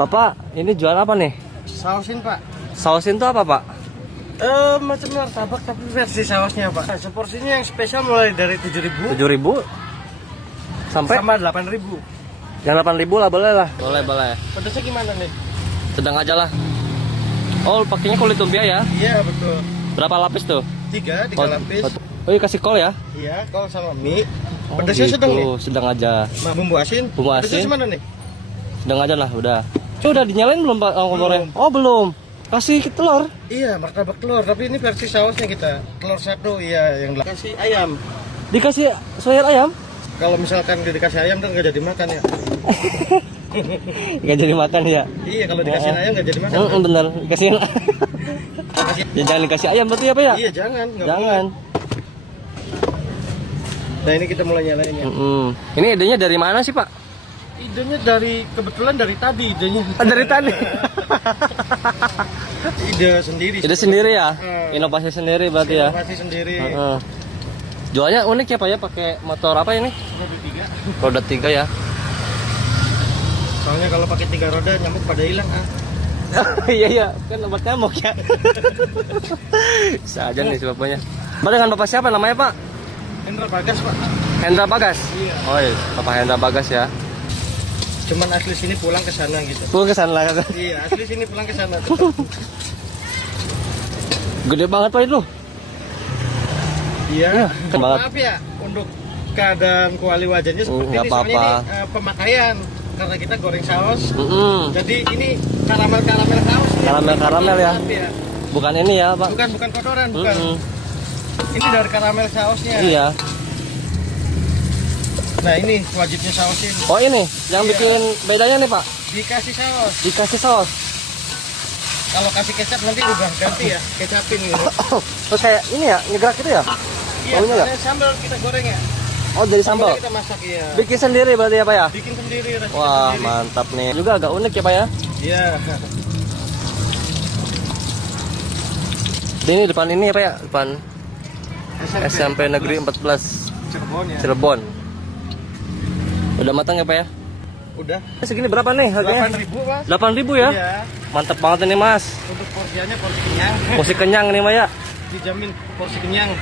Bapak, ini jual apa nih? Sausin Pak. Sausin itu apa Pak? Macam martabak tapi versi sausnya Pak. Seporsinya yang spesial mulai dari 7.000 7.000 sampai sama 8.000. yang 8.000 lah, boleh lah. Boleh. Pedasnya gimana nih? Sedang aja lah. Oh, pakainya kulit lumpia ya? Iya betul. Berapa lapis tuh? 3 lapis. Oh, iya kasih kol ya? Iya, kol sama mie. Oh, Pedasnya gitu. sedang nih. Sedang aja. Nah, bumbu asin. Bumbu Pedasnya asin. mana nih? Sedang aja lah, udah. Udah dinyalain belum Pak kompornya? Oh, belum. Kasih telur. Iya, martabak telur. Tapi ini versi sausnya kita. Telur satu, iya. Yang kasih ayam. Dikasih sayur ayam? Kalau misalkan dikasih ayam tuh nggak jadi makan ya. Nggak jadi makan ya? Iya, kalau dikasih ayam nggak jadi makan. Bener, dikasih. Ya, jangan dikasih ayam berarti apa ya? Iya, jangan. Nggak Jangan. boleh. Nah, ini kita mulai nyalain ya. Ini idenya dari mana sih Pak? Idenya kebetulan dari tadi idenya. Dari tadi. Ide sendiri. Ide sendiri ya? Inovasi sendiri berarti ya? Inovasi sendiri. Jualnya unik ya Pak ya? Pakai motor apa ini? Roda 3. Roda 3 ya? Soalnya kalau pakai 3 roda nyamuk pada hilang Iya, kan obat nyamuk ya. Bisa aja nih si bapaknya. Bapak dengan bapak siapa namanya Pak? Hendra Bagas Pak. Hendra Bagas? Iya. Oh iya, Bapak Hendra Bagas ya. Cuman asli sini pulang ke sana gitu. Pulang ke sana lah. Iya, asli sini pulang ke sana. Gede banget Pak itu. Iya. Banget. Maaf ya untuk keadaan kuali wajahnya seperti nggak ini. Soalnya apa-apa. ini pemakaian karena kita goreng saus. Jadi Jadi ini karamel saus. Karamel ya. Bukan ini ya Pak? Bukan kotoran, bukan. Ini dari karamel sausnya. Iya. Nah ini wajibnya sausin. Oh ini, yang bikin bedanya nih Pak? Dikasih saus. Dikasih saus. Kalau kasih kecap nanti udah ganti ya, kecapin gitu. Terus kayak ini ya, nyegerak gitu ya? Iya, Baunya nggak? ada sambal kita goreng ya. Oh dari sambal? Kita masak ya. Bikin sendiri berarti ya Pak ya? Bikin sendiri, racikan Wah sendiri. mantap nih. Juga agak unik ya Pak ya? Iya. Ini depan ini apa ya? Depan SMP Negeri 14 Cirebon ya. Cirebon. Udah matang ya Pak ya? Udah. Segini berapa nih harganya? 8.000 Mas. 8.000 ya? Iya. Mantap banget ini Mas. Untuk porsiannya porsi kenyang. Porsi kenyang nih Pak ya? Dijamin porsi kenyang.